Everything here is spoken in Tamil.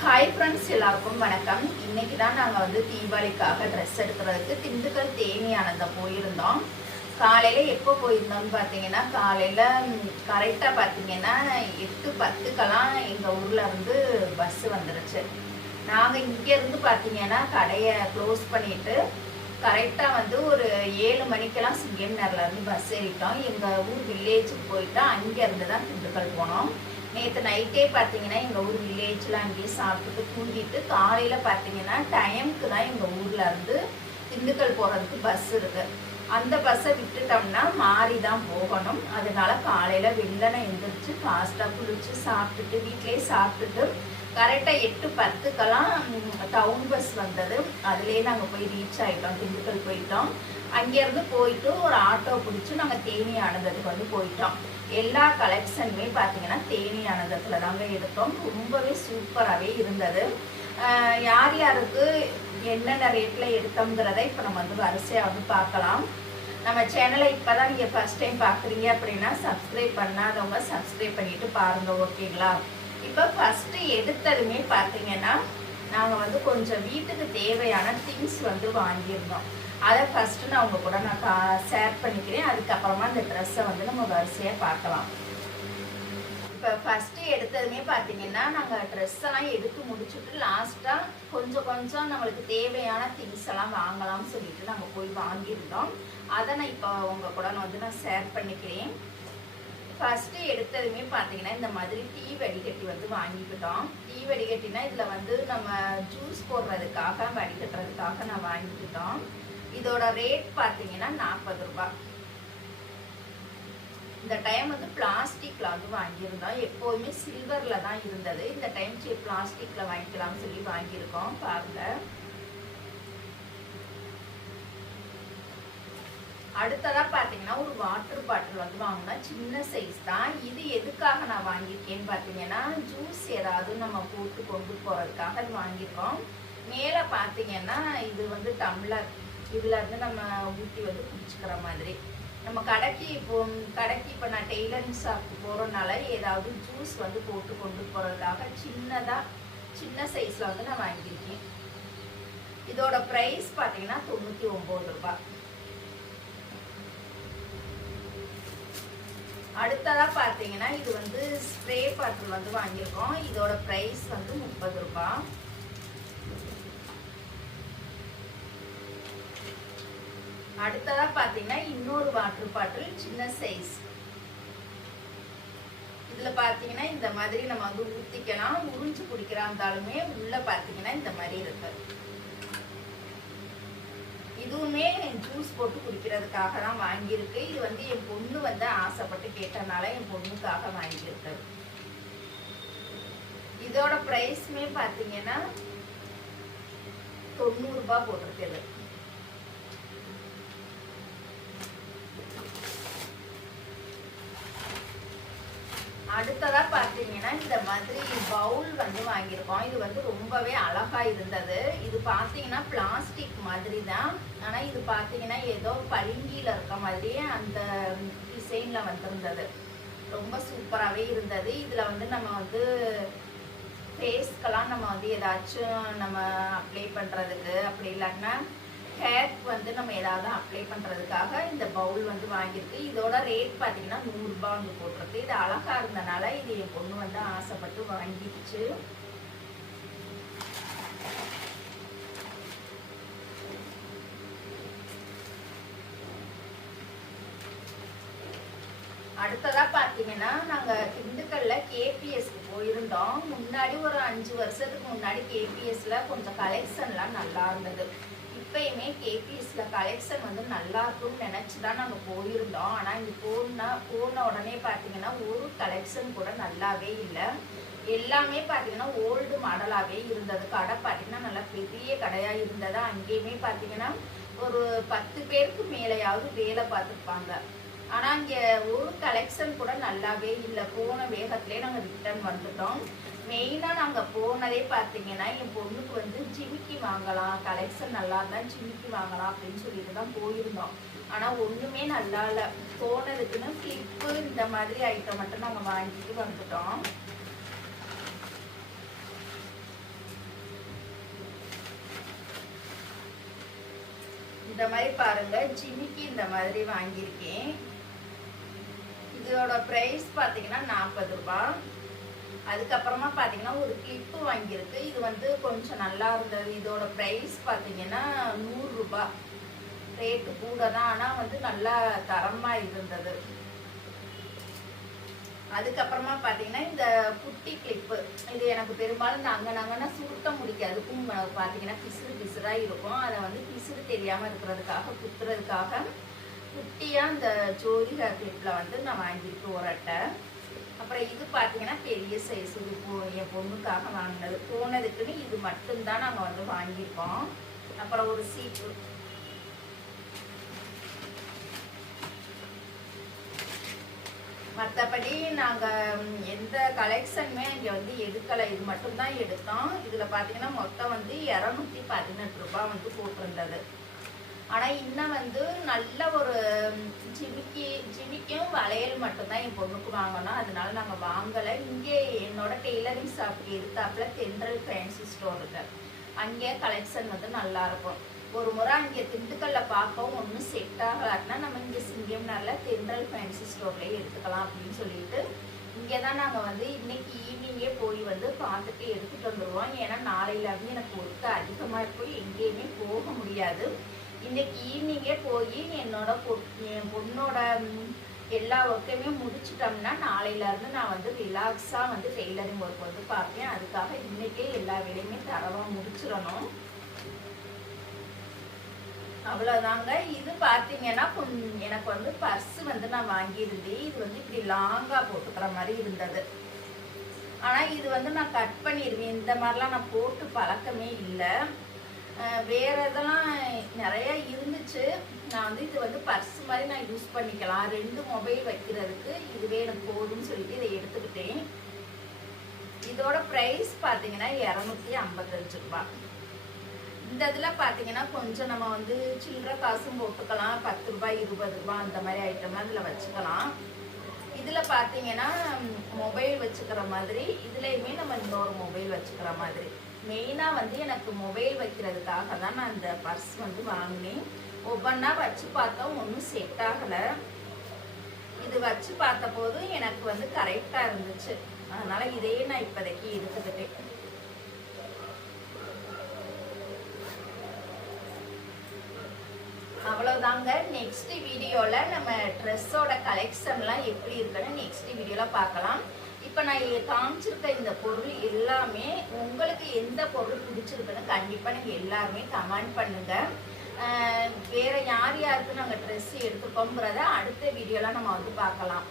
ஹாய் ஃப்ரெண்ட்ஸ், எல்லாருக்கும் வணக்கம். இன்னைக்கு தான் நாங்கள் வந்து தீபாவளிக்காக ட்ரெஸ் எடுக்கிறதுக்கு திண்டுக்கல் தேனி ஆனந்தம் போயிருந்தோம். காலையில் எப்போ போயிருந்தோம்னு பார்த்தீங்கன்னா, காலையில் கரெக்டாக பார்த்தீங்கன்னா 8:10க்கெல்லாம் எங்கள் ஊரில் இருந்து பஸ்ஸு வந்துருச்சு. நாங்கள் இங்கேருந்து பார்த்தீங்கன்னா கடையை க்ளோஸ் பண்ணிவிட்டு கரெக்டாக வந்து ஒரு 7 மணிக்கெல்லாம் சிங்கம்நகர்லேருந்து பஸ் ஏறிட்டோம். எங்கள் ஊர் வில்லேஜுக்கு போயிட்டு அங்கேருந்து தான் திண்டுக்கல் போனோம். நேற்று நைட்டே பார்த்தீங்கன்னா எங்கள் ஊர் வில்லேஜில் அங்கேயே சாப்பிட்டுட்டு தூங்கிட்டு காலையில் பார்த்தீங்கன்னா டைமுக்கு தான் எங்கள் ஊரில் இருந்து திண்டுக்கல் போகிறதுக்கு பஸ் இருக்குது. அந்த பஸ்ஸை விட்டுட்டோம்னா மாறி தான் போகணும். அதனால காலையில் வெள்ளனை எழுந்திரிச்சு ஃபாஸ்ட்டாக குளிச்சு சாப்பிட்டுட்டு வீட்டிலே சாப்பிட்டுட்டு கரெக்டாக 8:10க்கெல்லாம் டவுன் பஸ் வந்தது. அதுலேயே நாங்கள் போய் ரீச் ஆகிட்டோம், திண்டுக்கல் போயிட்டோம். அங்கேருந்து போயிட்டு ஒரு ஆட்டோ பிடிச்சி நாங்கள் தேனி ஆனந்தத்துக்கு வந்து போயிட்டோம். எல்லா கலெக்ஷனுமே பார்த்தீங்கன்னா தேனி ஆனந்தத்தில் தாங்க எடுத்தோம். ரொம்பவே சூப்பராகவே இருந்தது. யார் யாருக்கு என்னென்ன ரேட்டில் எடுத்தோங்கிறத இப்போ நம்ம வந்து வரிசையாக வந்து பார்க்கலாம். நம்ம சேனலை இப்போ தான் நீங்கள் ஃபஸ்ட் டைம் பார்க்குறீங்க அப்படின்னா சப்ஸ்கிரைப் பண்ணாதவங்க சப்ஸ்கிரைப் பண்ணிவிட்டு பாருங்கள், ஓகேங்களா? இப்போ ஃபஸ்ட்டு எடுத்ததுமே பார்த்தீங்கன்னா நாங்கள் வந்து கொஞ்சம் வீட்டுக்கு தேவையான திங்ஸ் வந்து வாங்கியிருந்தோம். அதை ஃபஸ்ட்டு நான் உங்கள் கூட ஷேர் பண்ணிக்கிறேன். அதுக்கப்புறமா இந்த ட்ரெஸ்ஸை வந்து நம்ம வரிசையாக பார்க்கலாம். இப்போ ஃபஸ்ட்டு எடுத்ததுமே பார்த்தீங்கன்னா நாங்கள் ட்ரெஸ்ஸெல்லாம் எடுத்து முடிச்சுட்டு லாஸ்ட்டாக கொஞ்சம் நம்மளுக்கு தேவையான திங்ஸ் எல்லாம் வாங்கலாம்னு சொல்லிட்டு நாங்கள் போய் வாங்கியிருந்தோம். அதை நான் இப்போ உங்கள் கூட நான் ஷேர் பண்ணிக்கிறேன். ஃபஸ்ட்டு எடுத்ததுமே பார்த்தீங்கன்னா இந்த மாதிரி டீ வடிகட்டி வந்து வாங்கிக்கிட்டோம். டீ வடிகட்டினா இதில் வந்து நம்ம ஜூஸ் போடுறதுக்காக வடிகட்டுறதுக்காக நான் வாங்கிக்கிட்டோம். இதோட ரேட் பார்த்தீங்கன்னா 40 ரூபாய். இந்த டைம் வந்து பிளாஸ்டிக்கில் வந்து வாங்கியிருந்தோம். எப்போதுமே சில்வரில் தான் இருந்தது. இந்த டைம் சரி பிளாஸ்டிக்கில் வாங்கிக்கலாம்னு சொல்லி வாங்கியிருக்கோம். பாருங்கள். அடுத்ததாக பார்த்தீங்கன்னா ஒரு வாட்டர் பாட்டில் வந்து வாங்கினா சின்ன சைஸ் தான். இது எதுக்காக நான் வாங்கியிருக்கேன்னு பார்த்தீங்கன்னா ஜூஸ் ஏதாவது நம்ம போட்டு கொண்டு போகிறதுக்காக அது வாங்கியிருக்கோம். மேலே பார்த்தீங்கன்னா இது வந்து டம்ளர், இதில் இருந்து நம்ம ஊற்றி வந்து குடிச்சுக்கிற மாதிரி. நம்ம கடைக்கு இப்போ நான் டெய்லரிங் ஷாப்புக்கு போகிறனால ஏதாவது ஜூஸ் வந்து போட்டு கொண்டு போகிறதுக்காக சின்ன சைஸில் வந்து நான் வாங்கியிருக்கேன். இதோட ப்ரைஸ் பார்த்தீங்கன்னா 99 ரூபாய். அடுத்ததாக பார்த்தீங்கன்னா இது வந்து ஸ்ப்ரே பாட்டில் வந்து வாங்கியிருக்கோம். இதோட ப்ரைஸ் வந்து 30 ரூபாய். அடுத்ததாக பார்த்தீங்கன்னா இன்னொரு வாட்டர் பாட்டில் சின்ன சைஸ். இதில் பார்த்தீங்கன்னா இந்த மாதிரி நம்ம வந்து ஊற்றிக்கலாம். உறிஞ்சு குடிக்கிறா இருந்தாலுமே உள்ளே பார்த்தீங்கன்னா இந்த மாதிரி இருக்கு. இதுவுமே ஜூஸ் போட்டு குடிக்கிறதுக்காக தான் வாங்கியிருக்கு. இது வந்து என் பொண்ணு வந்து ஆசைப்பட்டு கேட்டனால என் பொண்ணுக்காக வாங்கியிருக்கு. இதோட ப்ரைஸ்மே பார்த்தீங்கன்னா 90 ரூபாய் போட்டிருக்குது. அடுத்ததாக பார்த்தீங்கன்னா இந்த மாதிரி பவுல் வந்து வாங்கியிருக்கோம். இது வந்து ரொம்பவே அழகாக இருந்தது. இது பார்த்தீங்கன்னா பிளாஸ்டிக் மாதிரி தான். ஆனால் இது பார்த்தீங்கன்னா ஏதோ பளிங்கியில் இருக்க மாதிரியே அந்த டிசைனில் வந்திருந்தது. ரொம்ப சூப்பராகவே இருந்தது. இதில் வந்து நம்ம வந்து ஃபேஸ்க்கெல்லாம் நம்ம வந்து ஏதாச்சும் நம்ம அப்ளை பண்ணுறதுக்கு, அப்படி இல்லாட்டினா ஹேர்க்கு வந்து நம்ம ஏதாவது அப்ளை பண்ணுறதுக்காக இந்த பவுல் வந்து வாங்கியிருக்கு. இதோட ரேட் பார்த்தீங்கன்னா 100 ரூபாய் வந்து போட்டிருக்கு. இது அழகாக இருந்தனால இது என் பொண்ணு வந்து ஆசைப்பட்டு வாங்கிடுச்சு. அடுத்ததாக பார்த்தீங்கன்னா நாங்கள் திண்டுக்கல்லில் கேபிஎஸ்க்கு போயிருந்தோம். முன்னாடி ஒரு 5 வருஷத்துக்கு முன்னாடி கேபிஎஸ்ல கொஞ்சம் கலெக்ஷன்லாம் நல்லா இருந்தது. இப்பயுமே கேபிஎஸ்ல கலெக்ஷன் வந்து நல்லா இருக்கும்னு நினச்சி தான் நாங்கள் போயிருந்தோம். ஆனால் இங்கே போன உடனே பார்த்தீங்கன்னா ஒரு கலெக்ஷன் கூட நல்லாவே இல்லை. எல்லாமே பார்த்தீங்கன்னா ஓல்டு மாடலாகவே இருந்தது. கடை பார்த்தீங்கன்னா நல்லா பெரிய கடையாக இருந்தது. அங்கேயுமே பார்த்தீங்கன்னா ஒரு 10 பேருக்கு மேலேயாவது வேலை பார்த்துருப்பாங்க. ஆனால் இங்கே ஒரு கலெக்ஷன் கூட நல்லாவே இல்லை. போன வேகத்திலே நாங்கள் ரிட்டர்ன் வந்துட்டோம். மெயினாக நாங்கள் போனதே பார்த்தீங்கன்னா என் பொண்ணுக்கு வந்து ஜிமிக்கி வாங்கலாம், கலெக்ஷன் நல்லா இருந்தால் ஜிமிக்கி வாங்கலாம் அப்படின்னு சொல்லிட்டு தான் போயிருந்தோம். ஆனால் ஒன்றுமே நல்லா இல்லை. போனதுக்குன்னு கிளிப்பு இந்த மாதிரி ஐட்டம் மட்டும் நாங்கள் வாங்கிட்டு வந்துட்டோம். இந்த மாதிரி பாருங்க, ஜிமிக்கி இந்த மாதிரி வாங்கியிருக்கேன். இதோட பிரைஸ் பார்த்தீங்கன்னா 40 ரூபாய். அதுக்கப்புறமா பார்த்தீங்கன்னா ஒரு கிளிப்பு வாங்கியிருக்கு. இது வந்து கொஞ்சம் நல்லா இருந்தது. இதோட பிரைஸ் பார்த்தீங்கன்னா 100 ரூபாய். ரேட்டு கூட தான், ஆனால் வந்து நல்லா தரமாக இருந்தது. அதுக்கப்புறமா பார்த்தீங்கன்னா இந்த குட்டி கிளிப்பு, இது எனக்கு பெரும்பாலும் நாங்கன்னா சுருட்ட முடிக்காது. அதுக்கும் பார்த்தீங்கன்னா பிசுறு பிசுறாக இருக்கும். அதை வந்து பிசுறு தெரியாமல் இருக்கிறதுக்காக குத்துறதுக்காக குட்டியாக இந்த ஜோதிகா கிளிப்பில் வந்து நான் வாங்கியிருக்கேன் ஒரு அட்டை. அப்புறம் இது பார்த்தீங்கன்னா பெரிய சைஸ், இது என் பொண்ணுக்காக வாங்கினது. போனதுக்குன்னு இது மட்டும்தான் நாங்கள் வந்து வாங்கியிருக்கோம். அப்புறம் ஒரு சீப்பு. மற்றபடி நாங்கள் எந்த கலெக்ஷனுமே இங்கே வந்து எடுக்கலை. இது மட்டும்தான் எடுத்தோம். இதில் பார்த்தீங்கன்னா மொத்தம் வந்து 218 ரூபாய் வந்து போட்டிருந்தது. ஆனால் இன்னும் வந்து நல்ல ஒரு ஜிமிக்கும் வளையல் மட்டும்தான் என் பொண்ணுக்கு வாங்கணும். அதனால நாங்கள் வாங்கலை. இங்கே என்னோட டெய்லரிங் ஷாப்புக்கு எடுத்தாப்புல தென்றல் ஃபேன்சி ஸ்டோர் இருக்கு. அங்கே கலெக்ஷன் வந்து நல்லாயிருக்கும். ஒரு முறை அங்கே திண்டுக்கல்ல பார்க்கவும் ஒன்றும் செட் ஆகலாட்டினா நம்ம இங்கே சிங்கம்னால தென்றல் ஃபேன்சி ஸ்டோர்லேயே எடுத்துக்கலாம் அப்படின்னு சொல்லிட்டு இங்கே தான் நாங்கள் வந்து இன்னைக்கு ஈவினிங்கே போய் வந்து பார்த்துட்டு எடுத்துகிட்டு வந்துடுவோம். ஏன்னா நாளையிலேருந்து எனக்கு ஒர்க்கு அதிகமாக இருக்கும், எங்கேயுமே போக முடியாது. இன்னைக்கு ஈவினிங்கே போய் என் பொண்ணோட எல்லா ஒர்க்கையுமே முடிச்சிட்டோம்னா நாளையிலேருந்து நான் வந்து ரிலாக்ஸாக வந்து டெய்லரிங் ஒர்க் வந்து பார்ப்பேன். அதுக்காக இன்னைக்கே எல்லா வேலையுமே தரவாக முடிச்சிடணும். அவ்வளோதாங்க. இது பார்த்தீங்கன்னா எனக்கு வந்து பர்ஸு வந்து நான் வாங்கியிருந்தேன். இது வந்து இப்படி லாங்காக போட்டுக்கிற மாதிரி இருந்தது. ஆனால் இது வந்து நான் கட் பண்ணிடுவேன். இந்த மாதிரிலாம் நான் போட்டு பழக்கமே இல்லை. வேறு இதெல்லாம் நிறையா இருந்துச்சு. நான் வந்து இது வந்து பர்ஸ் மாதிரி நான் யூஸ் பண்ணிக்கலாம். 2 மொபைல் வைக்கிறதுக்கு இதுவே எனக்கு போதும்னு சொல்லிட்டு இதை எடுத்துக்கிட்டேன். இதோட ப்ரைஸ் பார்த்தீங்கன்னா 255 ரூபாய். இந்த இதில் பார்த்தீங்கன்னா கொஞ்சம் நம்ம வந்து சில்லற காசும் போட்டுக்கலாம். 10 ரூபாய் 20 ரூபாய் அந்த மாதிரி ஐட்டம்லாம் இதில் வச்சுக்கலாம். இதில் பார்த்தீங்கன்னா மொபைல் வச்சுக்கிற மாதிரி, இதுலேயுமே நம்ம இன்னொரு மொபைல் வச்சுக்கிற மாதிரி. மெயினாக வந்து எனக்கு மொபைல் வைக்கிறதுக்காக தான் நான் இந்த பர்ஸ் வந்து வாங்கினேன். ஒவ்வொன்றா வச்சு பார்த்தோம், ஒன்றும் செட் ஆகலை. இது வச்சு பார்த்த போது எனக்கு வந்து கரெக்டாக இருந்துச்சு. அதனால் இதையே நான் இப்போதைக்கு எடுத்துக்கிட்டேன். அவ்வளோதாங்க. நெக்ஸ்ட் வீடியோவில் நம்ம ட்ரெஸ்ஸோட கலெக்ஷன்லாம் எப்படி இருக்குன்னு நெக்ஸ்ட் வீடியோவில் பார்க்கலாம். இப்போ நான் காமிச்சிருக்க இந்த பொருள் எல்லாமே உங்களுக்கு எந்த பொருள் பிடிச்சிருக்குன்னு கண்டிப்பாக நீங்கள் எல்லாருமே கமெண்ட் பண்ணுங்கள். வேறு யார் யாருக்கு நாங்கள் ட்ரெஸ் எடுத்துப்போங்கிறத அடுத்த வீடியோவில் நம்ம வந்து பார்க்கலாம்.